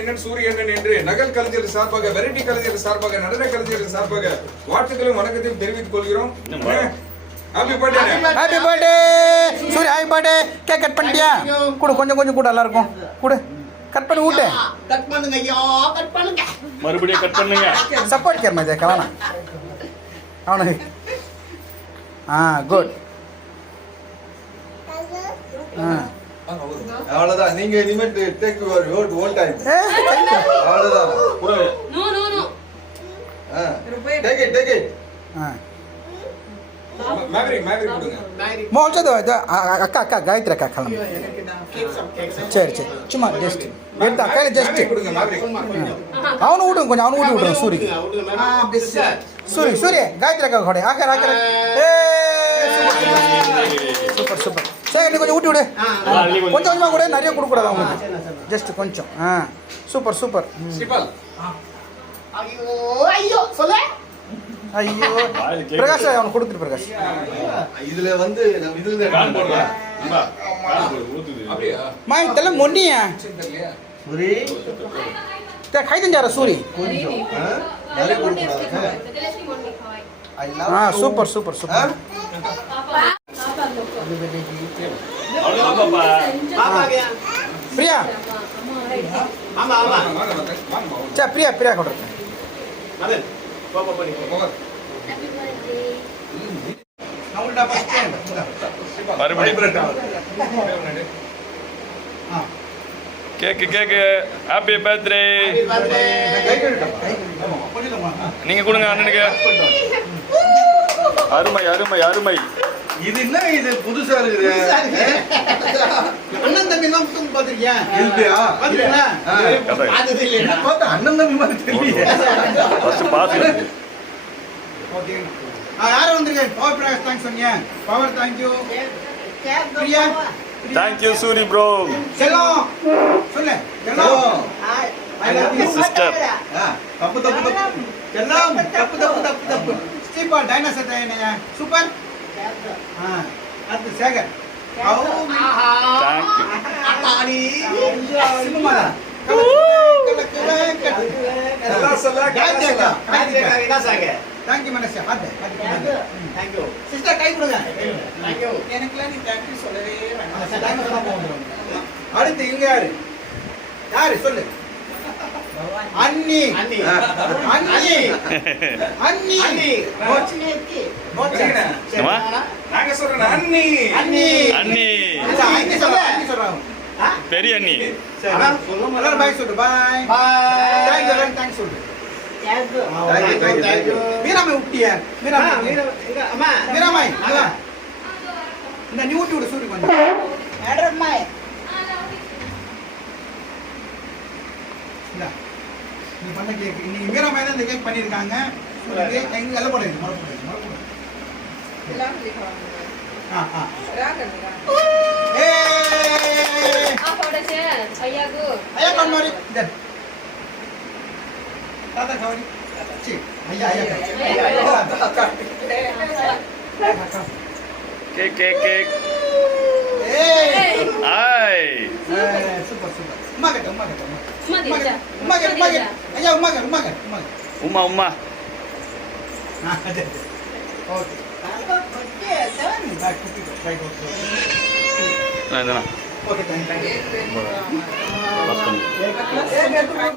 அண்ணன் சூரியண்ணன் என்று நகல் கலைஞர் சார்பாக, வெரைட்டி கலைஞர் சார்பாக, நடன கலைஞர் சார்பாக வாழ்த்துக்களும் வணக்கத்தையும் தெரிவித்துக் கொள்கிறோம். Happy birthday. ஹாப்பி பர்த்டே சூரிய, ஹாப்பி பர்த்டே. கேக் கட் பண்ணிட்டியா? கூட கொஞ்சம் கொஞ்சம் கூட எல்லாருக்கும் கூட கட் பண்ணி விட்டு கட் பண்ணுங்க ஐயா, கட் பண்ணுங்க. மறுபடியும் கட் பண்ணுங்க. சப்போர்ட் கேர் மஜா கவனா அவனுக்கு. குட். அவ்வளவுதான். நீங்க இனிமேல் டேக் யுவர் வோட் ஓன் டைம். அவ்வளவுதான். No no no. Take it take it. மேவரிக் கொடுங்க. மோச்சது அக்கா அக்கா காயத்ரி அக்கா கிளம்பு. சரி சரி சும்மா ஜஸ்ட் எடுத்தா கையில் ஜஸ்ட் கொடுங்க மேவரிக். அவனு விடுங்க கொஞ்சம், அவனு ஊட்டி விட்றோம் சூரி. சூரி சூரிய காயத்ரி அக்கா கூட ஆக்கர் ஆக்கர். Super super. சரி நீ கொஞ்சம் ஊட்டி விடு. கொஞ்சம் கொஞ்சமாக கூட நிறைய கொடுக்கூடாது அவங்களுக்கு, ஜஸ்ட் கொஞ்சம். Super super. சிபால். ஐயோ ஐயோ சொல்ல. ஐயோ பிரகாஷ் அவனுக்கு கொடுத்துரு பிரகாஷ். இதுல வந்து நம்ம இதுல கால் போடுறா. அம்மா கால் போடு ஊத்துது. அப்படியே மா இதெல்லாம் மொன்னியா தெரியலையா? சூரி கைதஞ்சார சூரி. நிறைய கொடுக்கறாங்க. Super super super. அவ்வளவுதான் பாப்பா. பாப்பாங்க. பிரியா ஆமா ஆமா. வாங்க வாங்க. சே பிரியா பிரியா கொடுங்க. மதன் பாப்பா பண்ணி போங்க. அவங்கள்ட்ட ஃபர்ஸ்ட் மறுபடியும் கேக்கு கேக்கு. Happy birthday. நீங்க கொடுங்க அண்ணனுக்கு. அருமை அருமை அருமை. இது என்ன இது புதுசா இருக்குது? அண்ணன் தம்பி தான் புத்தகம் பாத்திருக்கியா? இல்லையா? பாத்திருக்கீங்களா? கதை. பார்த்தது இல்லையா? பார்த்தா அண்ணன் தம்பி மாதிரி தெரியல. ஃபர்ஸ்ட் பாத்து. ஓகே. யார் வந்திருக்கீங்க? பவர் பிரகாஷ் தேங்க்ஸ் சொன்னீங்க. Power thank you. Priya thank you Suri bro. செல்லம் சொல்லு. செல்லம் ஐ லவ் யூ சிஸ்டர். தப்பு தப்பு தப்பு. செல்லம் தப்பு தப்பு தப்பு தப்பு. ஸ்டீபா டைனோசர் டைனயா சூப்பர். அடுத்து சேகர். Thank you. அட்டாடி. சிம்மமாடா. தேங்க்யூ மனசா. தேங்க்யூ. சிஸ்டர் கை கொடுங்க. தேங்க்யூ. எனக்குலாம் நீ தேங்க்யூ சொல்லவே வேண்டாம். அடுத்து இங்க யாரு? யாரு சொல்லு. அண்ணி அண்ணி. அண்ணி அண்ணி அண்ணி. அம்மா நாங்க சொல்றேன் அண்ணி. அண்ணி அண்ணி அண்ணி சொல்ல. அண்ணி சொல்றாங்க. பெரிய அண்ணி. எல்லாரும் பாய் சொல்லு. பாய் Bye. தேங்க்யூ தேங்க்ஸ் சொல்லு. தேங்க்யூ. மீராமை விட்டியா? மீராமை அம்மா மீராமை இந்த நீ ஊட்டி விடு சூரி கொஞ்சம். இந்தா. நீ பண்ண கேக் நீ மீராமை தான் இந்த கேக் பண்ணியிருக்காங்க. எங்க எல்லாம் போடுங்க. மழை போடுங்க. ஐயா கண்ணாரி தாத்தா கவரி. ஐயா ஐயா கேக் கேக் கேக். ஏய் ஹாய். Super super. உம்மா கட்ட உம்மா கட்ட உம்மா கட்ட ஐயா உம்மா கட்ட. உம்மா உம்மா. ஓகே. நான் ஓகே தேங்க் யூ. யூ.